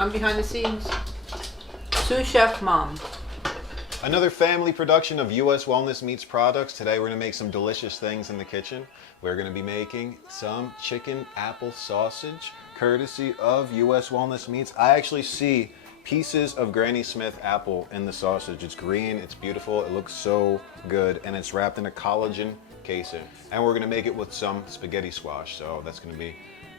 I'm behind the scenes. Sous chef mom. Another family production of US Wellness Meats products. Today we're going to make some delicious things in the kitchen. We're going to be making some chicken apple sausage, courtesy of US Wellness Meats. I actually see pieces of Granny Smith apple in the sausage. It's green, it's beautiful, it looks so good, and it's wrapped in a collagen casing. And we're going to make it with some spaghetti squash, so that's going to be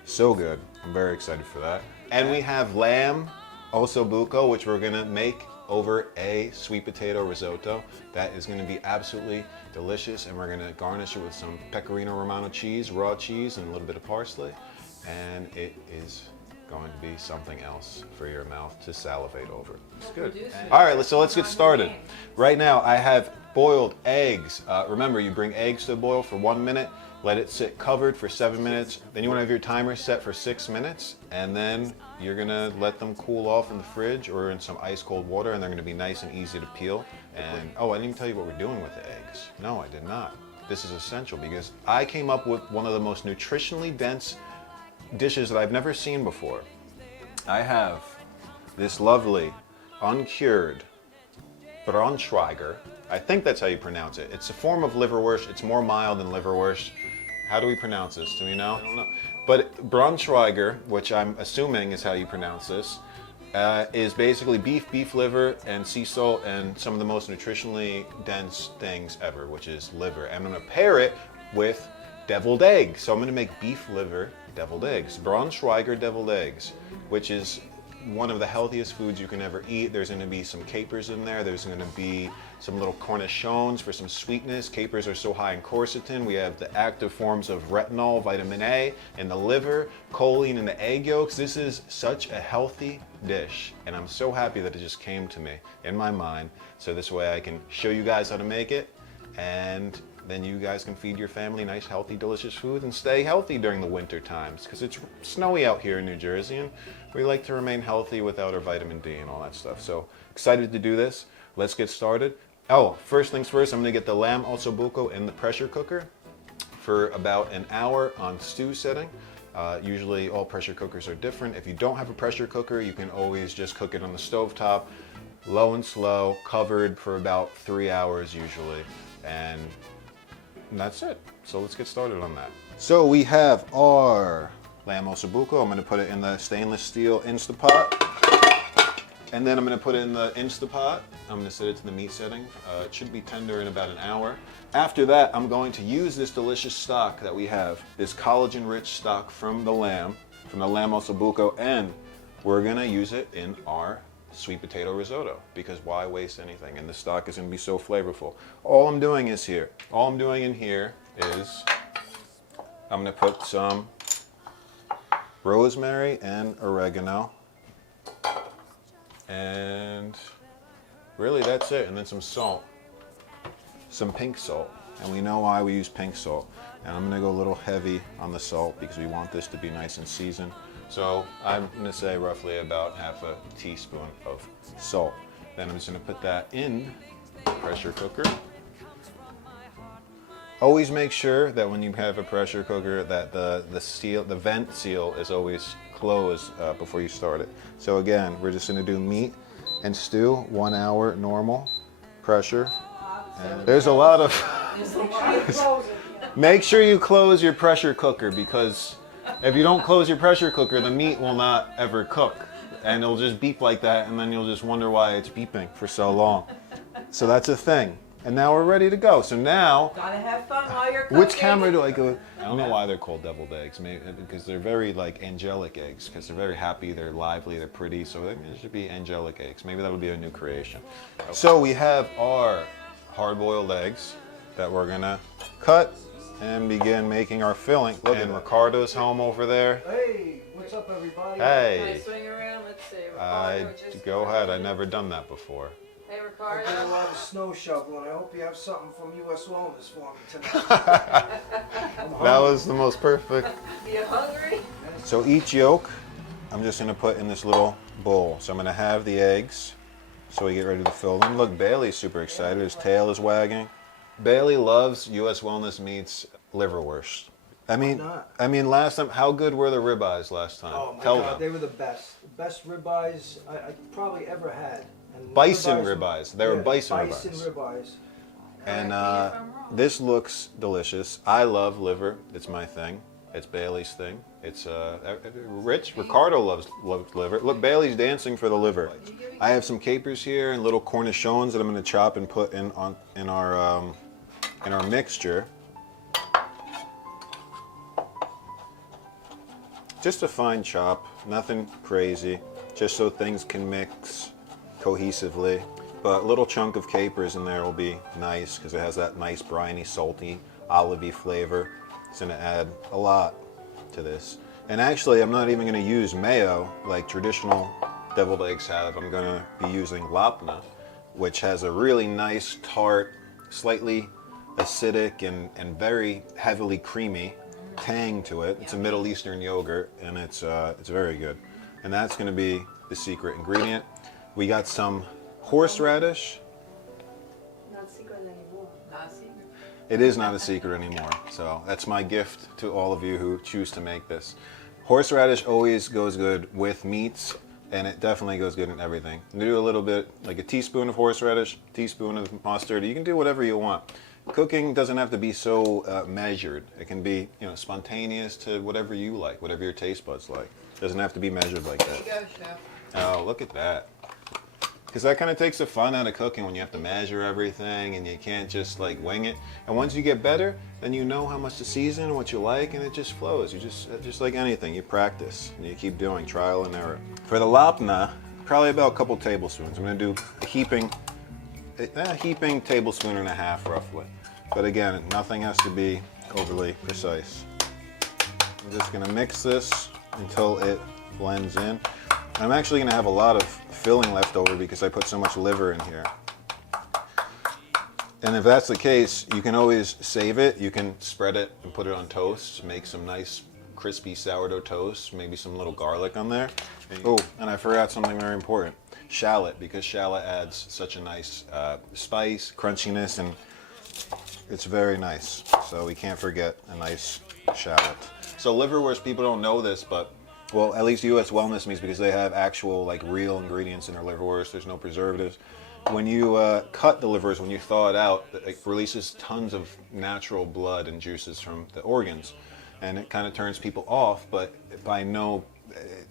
so good. I'm very excited for that. And we have lamb Osso Buco, which we're going to make over a sweet potato risotto. That is going to be absolutely delicious, and we're going to garnish it with some pecorino romano cheese, raw cheese, and a little bit of parsley, and it is going to be something else for your mouth to salivate over. It's good. All right, so let's get started. Right now I have boiled eggs. Remember, you bring eggs to the boil for 1 minute, let it sit covered for 7 minutes. Then you want to have your timer set for 6 minutes, and then you're gonna let them cool off in the fridge or in some ice cold water, and they're gonna be nice and easy to peel. And oh, I didn't even tell you what we're doing with the eggs. No, I did not. This is essential because I came up with one of the most nutritionally dense dishes that I've never seen before. I have this lovely uncured Braunschweiger. I think that's how you pronounce it. It's a form of liverwurst. It's more mild than liverwurst. How do we pronounce this? Do we know? I don't know. But Braunschweiger, which I'm assuming is how you pronounce this, is basically beef liver, and sea salt, and some of the most nutritionally dense things ever, which is liver. And I'm going to pair it with deviled eggs. So I'm going to make beef liver deviled eggs. Braunschweiger deviled eggs, which is one of the healthiest foods you can ever eat. There's going to be some capers in there. There's going to be some little cornichons for some sweetness. Capers are so high in quercetin. We have the active forms of retinol, vitamin A in the liver, choline in the egg yolks. This is such a healthy dish, and I'm so happy that it just came to me in my mind. So this way I can show you guys how to make it, and then you guys can feed your family nice, healthy, delicious food and stay healthy during the winter times, because it's snowy out here in New Jersey, and we like to remain healthy without our vitamin D and all that stuff. So excited to do this. Let's get started. Oh, first things first, I'm going to get the lamb Osso Buco in the pressure cooker for about an hour on stew setting. Usually all pressure cookers are different. If you don't have a pressure cooker, you can always just cook it on the stovetop, low and slow, covered for about 3 hours usually, and that's it. So let's get started on that. So we have our lamb Osso Buco. I'm going to put it in the stainless steel Instapot. And then I'm going to put it in the Instapot. I'm going to set it to the meat setting. It should be tender in about an hour. After that, I'm going to use this delicious stock that we have, this collagen-rich stock from the lamb Osso Buco, and we're going to use it in our sweet potato risotto, because why waste anything? And the stock is going to be so flavorful. All I'm doing in here is I'm going to put some rosemary and oregano. And really that's it. And then some salt, some pink salt. And we know why we use pink salt. And I'm gonna go a little heavy on the salt because we want this to be nice and seasoned. So I'm gonna say roughly about half a teaspoon of salt. Then I'm just gonna put that in the pressure cooker. Always make sure that when you have a pressure cooker that the vent seal is always closed before you start it. So again, we're just gonna do meat and stew, 1 hour normal pressure. And there's a lot of, make sure you close your pressure cooker, because if you don't close your pressure cooker, the meat will not ever cook. And it'll just beep like that, and then you'll just wonder why it's beeping for so long. So that's a thing. And now we're ready to go. So now, Gotta have fun while you're cooking. which camera do I go? I don't know why they're called deviled eggs. Maybe because they're very like angelic eggs, because they're very happy, they're lively, they're pretty. So it should be angelic eggs. Maybe that'll be a new creation. So we have our hard-boiled eggs that we're gonna cut and begin making our filling. Look, and Ricardo's home over there. Hey, what's up, everybody? Hey. Can I swing around? Let's see. Go ahead. I've never done that before. Hey, I Ricardo. did a lot of snow shoveling. I hope you have something from US Wellness for me tonight. That was the most perfect. You hungry? So each yolk, I'm just gonna put in this little bowl. So I'm gonna have the eggs, so we get ready to fill them. Look, Bailey's super excited. His tail is wagging. Bailey loves US Wellness Meats liverwurst. I mean, not? last time, how good were the ribeyes last time? Oh my Tell God, them. they were the best. The best ribeyes I probably ever had. And Bison ribeyes. They were bison Bison ribeyes. ribeyes. And Correct me if I'm wrong. this looks delicious. I love liver. It's my thing. It's Bailey's thing. It's Rich. Ricardo loves liver. Look, Bailey's dancing for the liver. I have some capers here and little cornichons that I'm going to chop and put in our mixture. Just a fine chop, nothing crazy, just so things can mix cohesively. But a little chunk of capers in there will be nice because it has that nice briny, salty, olivey flavor. It's going to add a lot to this. And actually, I'm not even going to use mayo like traditional deviled eggs have. I'm going to be using lapna, which has a really nice, tart, slightly acidic and very heavily creamy tang to it. It's a Middle Eastern yogurt, and it's very good. And that's going to be the secret ingredient. We got some horseradish. Not secret anymore. Not secret. It is not a secret anymore. So that's my gift to all of you who choose to make this. Horseradish always goes good with meats, and it definitely goes good in everything. You do a little bit, like a teaspoon of horseradish, teaspoon of mustard. You can do whatever you want. Cooking doesn't have to be so measured. It can be, spontaneous to whatever you like, whatever your taste buds like. It doesn't have to be measured like There you that. go, chef. Oh, look at that. Because that kind of takes the fun out of cooking when you have to measure everything and you can't just like wing it. And once you get better, then you know how much to season, what you like, and it just flows. You just like anything, you practice and you keep doing trial and error. For the lapna, probably about a couple tablespoons. I'm going to do a heaping tablespoon and a half roughly. But again, nothing has to be overly precise. I'm just going to mix this until it blends in. I'm actually going to have a lot of filling left over because I put so much liver in here. And if that's the case, you can always save it. You can spread it and put it on toast, make some nice crispy sourdough toast, maybe some little garlic on there. Oh, and I forgot something very important. Shallot, because shallot adds such a nice spice, crunchiness, and it's very nice. So we can't forget a nice shallot. So liverwurst, people don't know this, but well, at least U.S. Wellness Meats, because they have actual, like, real ingredients in their liverwurst. There's no preservatives. When you cut the liverwurst, when you thaw it out, it releases tons of natural blood and juices from the organs, and it kind of turns people off. But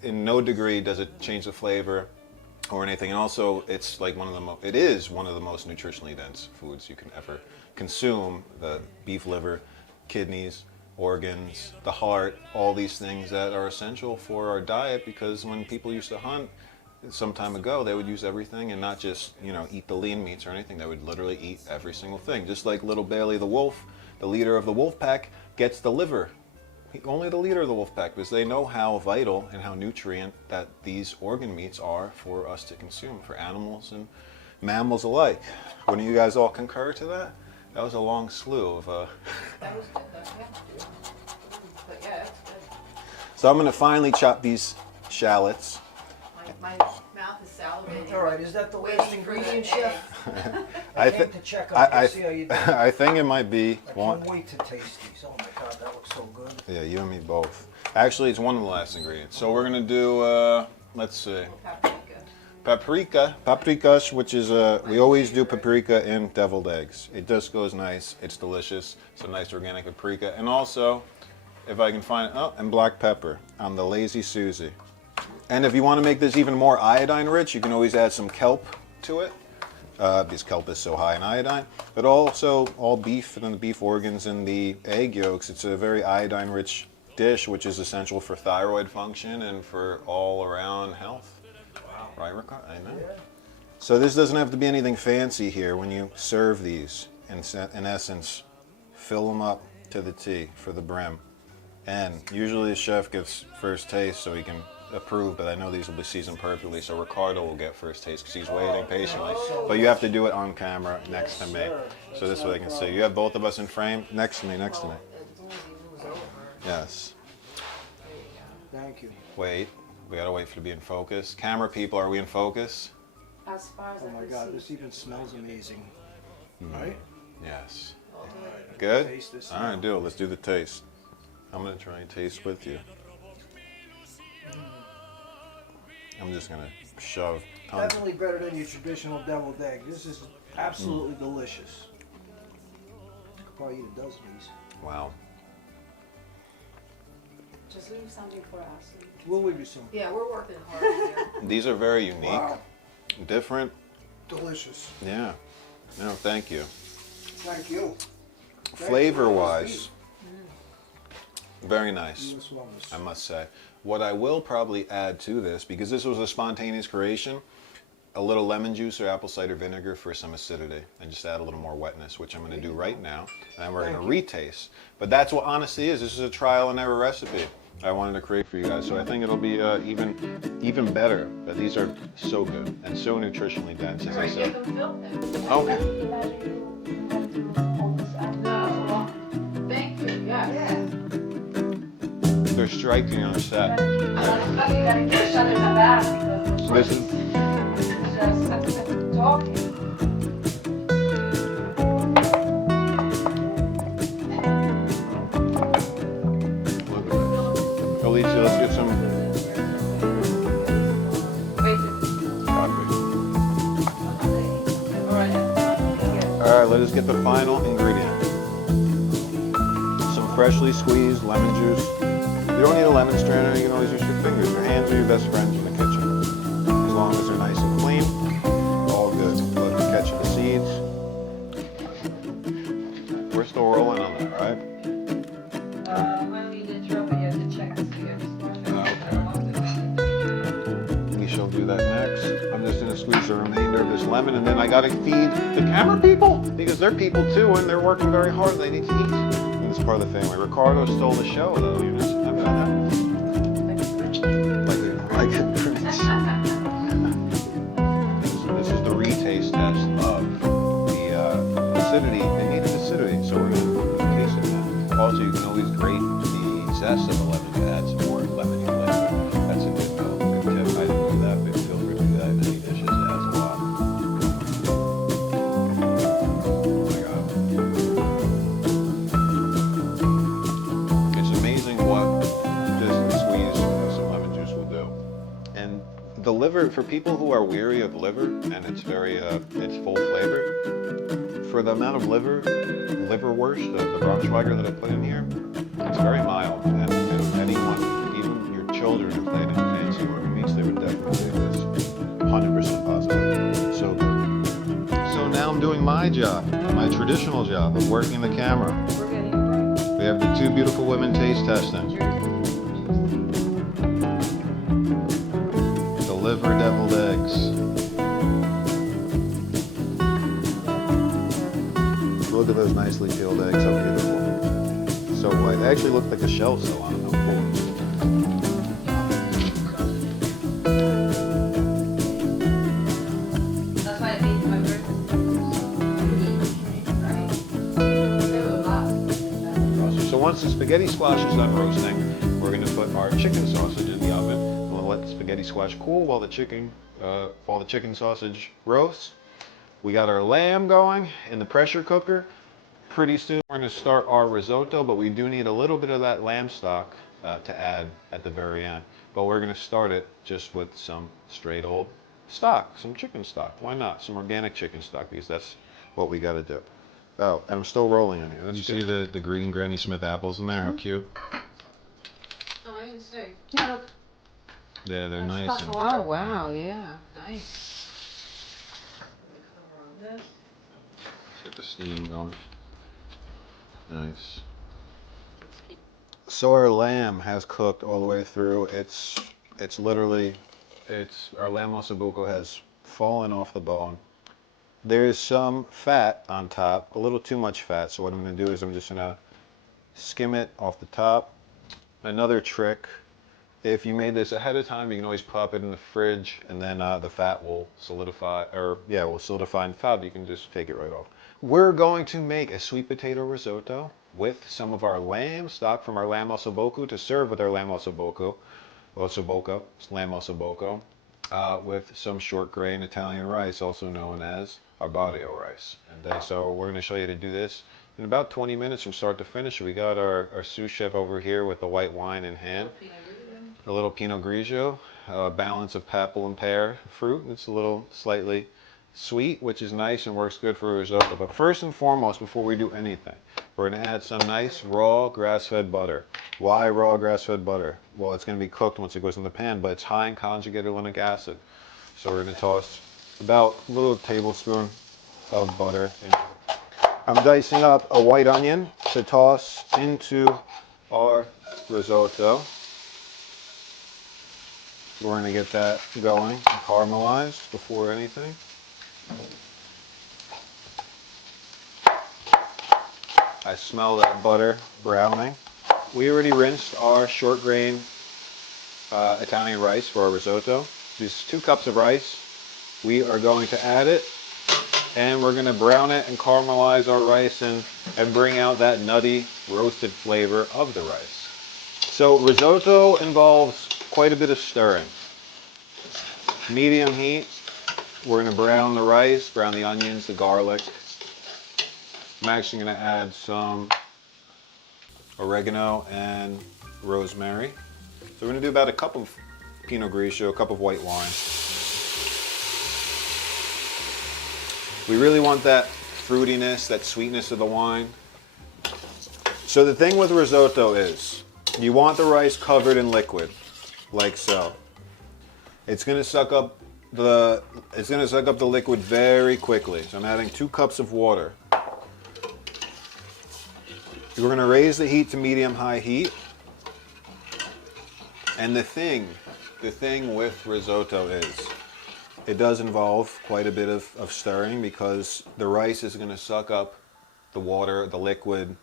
in no degree does it change the flavor or anything. And also, it's like it is one of the most nutritionally dense foods you can ever consume. The beef liver, kidneys, organs, the heart, all these things that are essential for our diet, because when people used to hunt some time ago, they would use everything and not just, eat the lean meats or anything. They would literally eat every single thing. Just like little Bailey the wolf, the leader of the wolf pack, gets the liver. Only the leader of the wolf pack, because they know how vital and how nutrient that these organ meats are for us to consume, for animals and mammals alike. Wouldn't you guys all concur to that? That was a long slew of That was good, though. Yeah. But yeah, that's good. So I'm going to finally chop these shallots. My mouth is salivating. All right, is that the Waiting last for ingredient, the chef? I I thi- came to check on you, see how you doing. I think it might be I one. can't wait to taste these. Oh my God, that looks so good. Yeah, you and me both. Actually, it's one of the last ingredients. So we're going to do, let's see, paprika, which is, we always do paprika in deviled eggs. It just goes nice. It's delicious. It's a nice organic paprika. And also, if I can find, and black pepper on the Lazy Susie. And if you want to make this even more iodine rich, you can always add some kelp to it, because kelp is so high in iodine. But also, all beef and the beef organs and the egg yolks, it's a very iodine rich dish, which is essential for thyroid function and for all around health. Wow. Right, Ricardo? I know. Yeah. So this doesn't have to be anything fancy here when you serve these. In essence, fill them up to the T for the brim. And usually the chef gets first taste so he can approve, but I know these will be seasoned perfectly, so Ricardo will get first taste because he's waiting patiently. But you have to do it on camera next to me, so this way I can see. You have both of us in frame next to me, next to me. As long as he moves over. Yes. Thank you. Wait, we gotta wait for to be in focus. Camera people, are we in focus? As far as Oh I my can God, see. this even smells amazing. Right? Yes. All right, Good? taste this All right, do it. Let's do the taste. I'm gonna try and taste with you. I'm just gonna shove tons. Definitely better than your traditional deviled egg. This is absolutely delicious. I could probably eat a dozen of these. Wow. Just leave something for us. We'll leave you some. Yeah, we're working hard here. These are very unique, Wow. different. Delicious. Yeah. No, thank you. Thank you. Flavor-wise, very nice, US Wellness. I must say. What I will probably add to this, because this was a spontaneous creation, a little lemon juice or apple cider vinegar for some acidity, and just add a little more wetness, which I'm going to do right now. And we're going to retaste. But that's what honesty is. This is a trial and error recipe I wanted to create for you guys. So I think it'll be even better. But these are so good and so nutritionally dense, as I You said. can film it. Okay. No. Thank you, yeah. They're striking on set. You gotta get shut in the back because This is just talking. Alicia, let's get some coffee. All right, let us get the final ingredient. Some freshly squeezed lemon juice. You don't need a lemon strainer, you can always use your fingers. Your hands are your best friends in the kitchen. As long as they're nice and clean, all good. Let them catch the seeds. We're still rolling on that, right? When we did trouble, you have to check the sears. We shall do that next. I'm just gonna squeeze the remainder of this lemon, and then I gotta feed the camera people, because they're people too, and they're working very hard. They need to eat. And this is part of the family. Ricardo stole the show, though. You just haven't done that. Like a prince. This is the retaste test of the acidity. They needed acidity, so we're gonna taste it now. Also, you can always grate the zest of the lemon to add some more lemony flavor. That's a good tip. I didn't do that, but feel free to do that in any dishes. It adds a lot. Oh my God. It's amazing what just the squeeze of some lemon juice will do. And the liver, for people who are weary of liver, and it's very, it's full flavor, for the amount of Liverwurst, the Braunschweiger that I put in here, it's very mild. And anyone, even your children, if they didn't fancy organ meats, they would definitely do this. 100% positive. So good. So now I'm doing my job, my traditional job of working the camera. We're getting a break. We have the two beautiful women taste testing. The liver deviled eggs. Look at those nicely peeled eggs, how beautiful. So white. They actually look like a shell, so I don't know. That's why I made my birthday. So once the spaghetti squash is done roasting, we're going to put our chicken sausage in the oven. We'll let the spaghetti squash cool while the chicken sausage roasts. We got our lamb going in the pressure cooker. Pretty soon we're going to start our risotto, but we do need a little bit of that lamb stock to add at the very end. But we're going to start it just with some straight old stock, some chicken stock. Why not? Some organic chicken stock, because that's what we got to do. Oh, and I'm still rolling on you. You see the green Granny Smith apples in there? How cute. Oh, I didn't see. Yeah, look. Yeah, they're nice. And Oh, wow, yeah. Nice. get the steam going. Nice. So our lamb has cooked all the way through. It's literally, our lamb Osso Buco has fallen off the bone. There's some fat on top, a little too much fat. So what I'm going to do is I'm just going to skim it off the top. Another trick, if you made this ahead of time, you can always pop it in the fridge, and then the fat will solidify, will solidify in fat. You can just take it right off. We're going to make a sweet potato risotto with some of our lamb stock from our lamb Osso Buco to serve with our lamb Osso Buco, lamb Osso Buco, with some short grain Italian rice, also known as arborio rice. And so we're going to show you how to do this. in about 20 minutes from start to finish. We got our sous chef over here with the white wine in hand. A little Pinot Grigio, a balance of apple and pear fruit. It's a little slightly sweet, which is nice and works good for risotto. But first and foremost, before we do anything, we're going to add some nice raw grass-fed butter. Why raw grass-fed butter? Well, it's going to be cooked once it goes in the pan, but it's high in conjugated linoleic acid. So we're going to toss about a little tablespoon of butter in. I'm dicing up a white onion to toss into our risotto. We're going to get that going, caramelized before anything. I smell that butter browning. We already rinsed our short grain Italian rice for our risotto. Just 2 cups of rice. We are going to add it, and we're going to brown it and caramelize our rice and bring out that nutty roasted flavor of the rice. So risotto involves quite a bit of stirring. Medium heat. We're going to brown the rice, brown the onions, the garlic. I'm actually going to add some oregano and rosemary. So we're going to do about a cup of Pinot Grigio, a cup of white wine. We really want that fruitiness, that sweetness of the wine. So the thing with risotto is, you want the rice covered in liquid, like so. It's going to suck up the liquid very quickly. So I'm adding 2 cups of water. We're going to raise the heat to medium-high heat. And the thing with risotto is, it does involve quite a bit of stirring, because the rice is going to suck up the water, the liquid,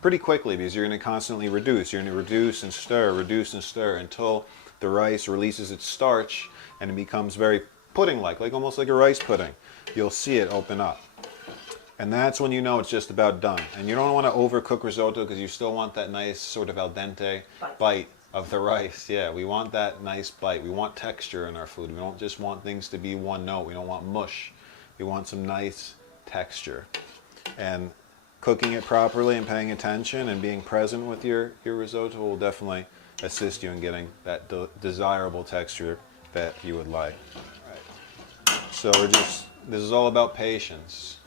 pretty quickly, because you're going to constantly reduce. You're going to reduce and stir until the rice releases its starch and it becomes very pudding-like, almost like a rice pudding. You'll see it open up. And that's when you know it's just about done. And you don't want to overcook risotto, because you still want that nice sort of al dente bite of the rice. Yeah, we want that nice bite. We want texture in our food. We don't just want things to be one note. We don't want mush. We want some nice texture. And cooking it properly and paying attention and being present with your risotto will definitely assist you in getting that desirable texture that you would like. Right. So this is all about patience.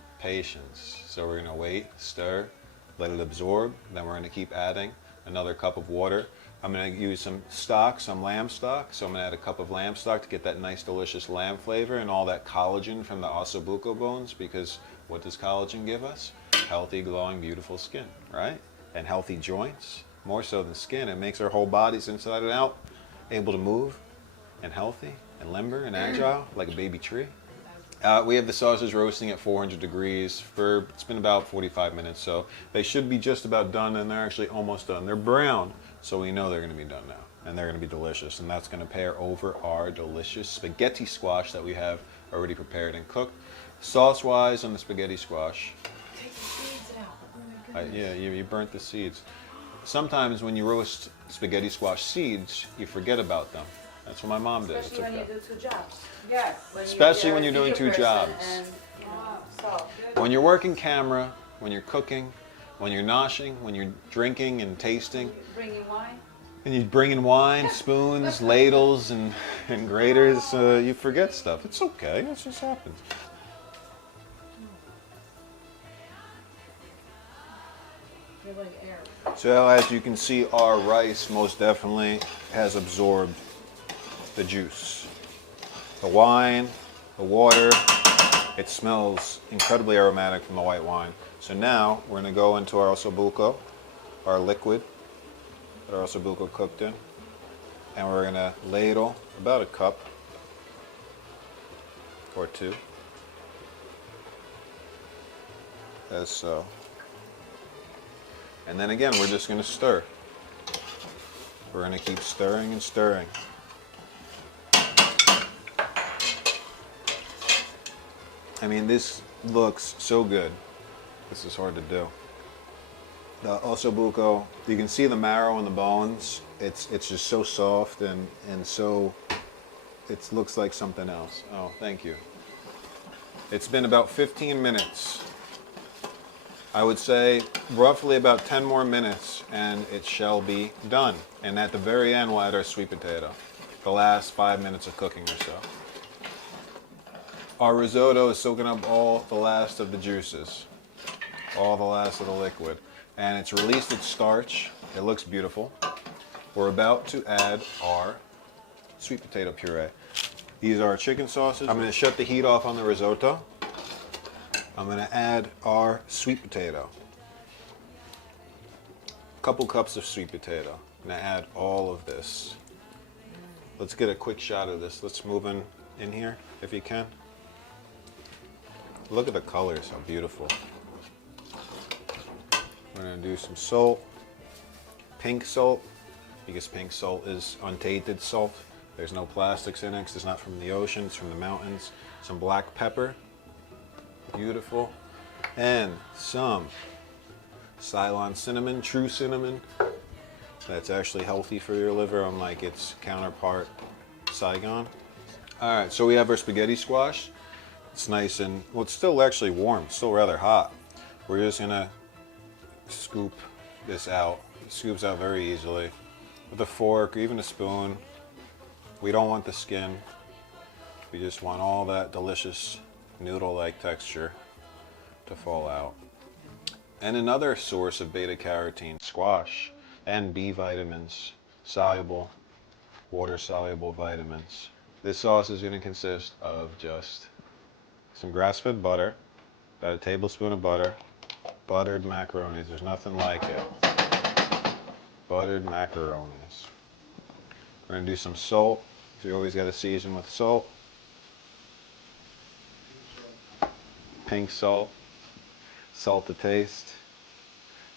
So we're going to wait, stir, let it absorb. Then we're going to keep adding another cup of water. I'm going to use some stock, some lamb stock. So I'm going to add a cup of lamb stock to get that nice, delicious lamb flavor and all that collagen from the Osso Buco bones. Because what does collagen give us? Healthy, glowing, beautiful skin, right? And healthy joints. More so than skin, it makes our whole bodies inside and out able to move and healthy and limber and agile like a baby tree. We have the sausage roasting at 400 degrees it's been about 45 minutes, so they should be just about done, and they're actually almost done. They're brown, so we know they're going to be done now, and they're going to be delicious, and that's going to pair over our delicious spaghetti squash that we have already prepared and cooked. Sauce-wise on the spaghetti squash, Take the seeds out. Oh my goodness. yeah, you burnt the seeds. Sometimes when you roast spaghetti squash seeds, you forget about them. That's what my mom did. Especially when you do 2 jobs. Yes. Especially when you're doing 2 jobs. And, salt. When you're working camera, when you're cooking, when you're noshing, when you're drinking and tasting, Bringing wine. and you bring in wine, spoons, ladles, and graters, you forget stuff. It's okay. It just happens. You're like air. So as you can see, our rice most definitely has absorbed the juice. The wine, the water, it smells incredibly aromatic from the white wine. So now we're going to go into our Osso Buco, our liquid that our Osso Buco cooked in. And we're going to ladle about a cup or 2. As so. And then again, we're just going to stir. We're going to keep stirring and stirring. I mean, this looks so good. This is hard to do. The Osso Buco, you can see the marrow and the bones. It's just so soft and so, it looks like something else. Oh, thank you. It's been about 15 minutes. I would say roughly about 10 more minutes and it shall be done. And at the very end, we'll add our sweet potato. The last 5 minutes of cooking or so. Our risotto is soaking up all the last of the juices, all the last of the liquid. And it's released its starch. It looks beautiful. We're about to add our sweet potato puree. These are our chicken sauces. I'm going to shut the heat off on the risotto. I'm going to add our sweet potato. A couple cups of sweet potato. I'm going to add all of this. Let's get a quick shot of this. Let's move in here if you can. Look at the colors, how beautiful. We're going to do some salt. Pink salt, because pink salt is untainted salt. There's no plastics in it because it's not from the ocean, it's from the mountains. Some black pepper. Beautiful. And some Ceylon cinnamon, true cinnamon. That's actually healthy for your liver, unlike its counterpart, Saigon. All right, so we have our spaghetti squash. It's nice and, well, it's still actually warm, it's still rather hot. We're just gonna scoop this out. It scoops out very easily with a fork or even a spoon. We don't want the skin. We just want all that delicious noodle-like texture to fall out. And another source of beta carotene, squash, and B vitamins, soluble, water-soluble vitamins. This sauce is going to consist of just some grass-fed butter, about a tablespoon of butter, buttered macaronis. There's nothing like it. Buttered macaronis. We're going to do some salt. You always got to season with salt. Pink salt, salt to taste,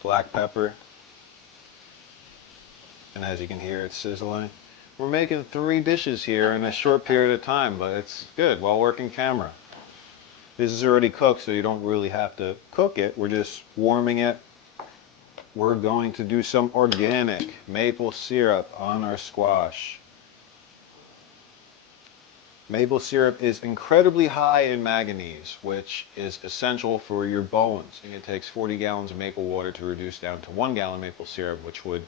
black pepper, and as you can hear, it's sizzling. We're making 3 dishes here in a short period of time, but it's good while working camera. This is already cooked, so you don't really have to cook it. We're just warming it. We're going to do some organic maple syrup on our squash. Maple syrup is incredibly high in manganese, which is essential for your bones. And it takes 40 gallons of maple water to reduce down to 1 gallon maple syrup, which would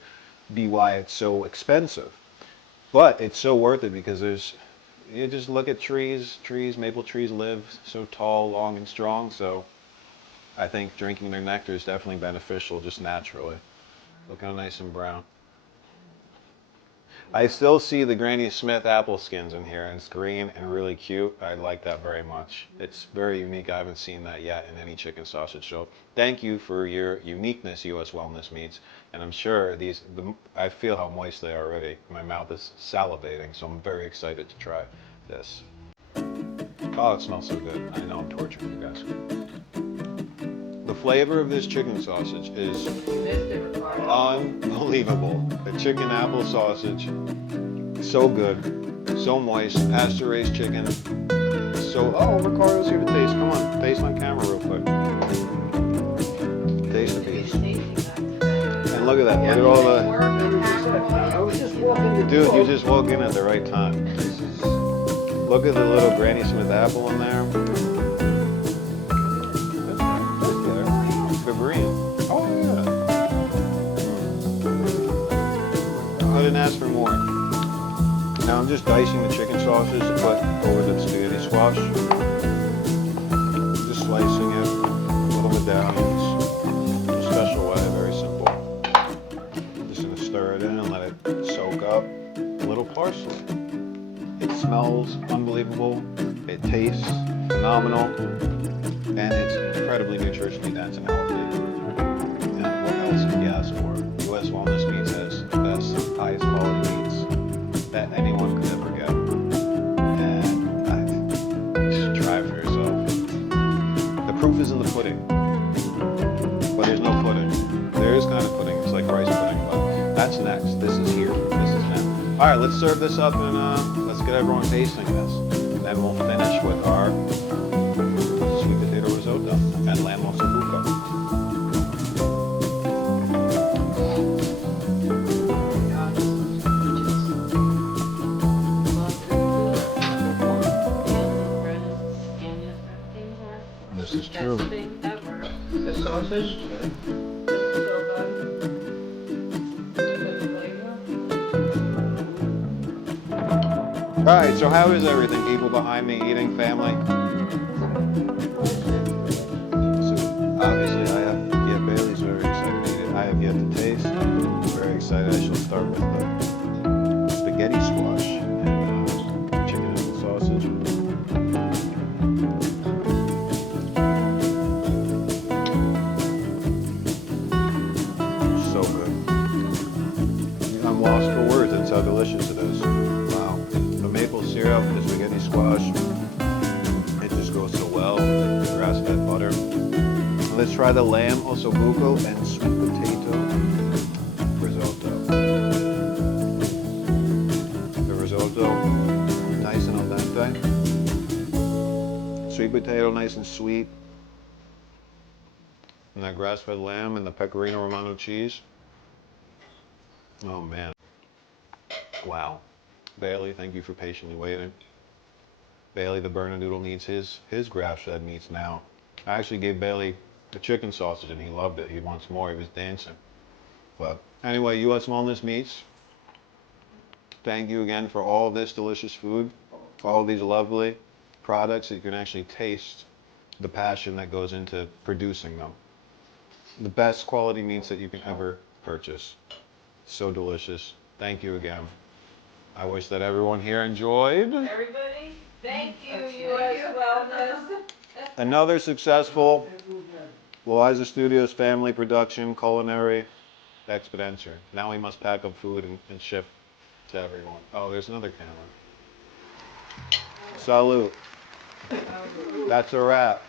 be why it's so expensive. But it's so worth it because you just look at trees, maple trees live so tall, long, and strong. So I think drinking their nectar is definitely beneficial just naturally. Look how nice and brown. I still see the Granny Smith apple skins in here, and it's green and really cute. I like that very much. It's very unique. I haven't seen that yet in any chicken sausage. So thank you for your uniqueness, U.S. Wellness Meats. And I'm sure I feel how moist they are already. My mouth is salivating, so I'm very excited to try this. Oh, it smells so good. I know I'm torturing you guys. The flavor of this chicken sausage is unbelievable. The chicken apple sausage, so good, so moist, pasture-raised chicken. So, oh, Ricardo's here to taste. Come on, taste on camera real quick. Taste the piece. And look at that. Look at all the. I was just walking the Dude, door. you just walked in at the right time. Look at the little Granny Smith apple in there. Oh yeah. I didn't ask for more. Now I'm just dicing the chicken sausage to put over the spaghetti squash. Just slicing it, little medallions, special way, very simple. Just gonna stir it in and let it soak up. A little parsley. It smells unbelievable. It tastes phenomenal, and it's incredibly nutritionally dense and healthy. And what else could you ask for? U.S. Wellness Meats has the best, highest quality meats that anyone could ever get. And just try it for yourself. The proof is in the pudding. But there's no pudding. There is kind of pudding. It's like rice pudding, but that's next. This is here. This is next. All right, let's serve this up and let's get everyone tasting this. And then we'll finish with our sweet potato risotto and lamb osso buco. This is true. The sausage fish. This is so good. Good flavor. All right, so how is everything? People behind me eating, family? So obviously I have, yeah, Bailey's very excited to eat it. I have yet to taste. I'm very excited. I shall start with the spaghetti squash and chicken apple sausage. So good. I'm lost for words. That's how delicious it is. Wow. The maple syrup, the spaghetti squash, it just goes so well. The grass-fed butter. Let's try the lamb Osso Buco and sweet potato risotto. The risotto, nice and al dente. Sweet potato, nice and sweet. And that grass-fed lamb and the pecorino romano cheese. Oh man. Wow. Bailey, thank you for patiently waiting. Bailey, the Bernedoodle, needs his grass-fed meats now. I actually gave Bailey the chicken sausage and he loved it. He wants more. He was dancing. But anyway, U.S. Wellness Meats, thank you again for all of this delicious food, all of these lovely products that you can actually taste the passion that goes into producing them. The best quality meats that you can ever purchase. So delicious. Thank you again. I wish that everyone here enjoyed Everybody, thank you, U.S. Wellness. another successful Loiza Studios family production culinary expenditure. Now we must pack up food and ship to everyone. Oh, there's another camera. Salute. That's a wrap.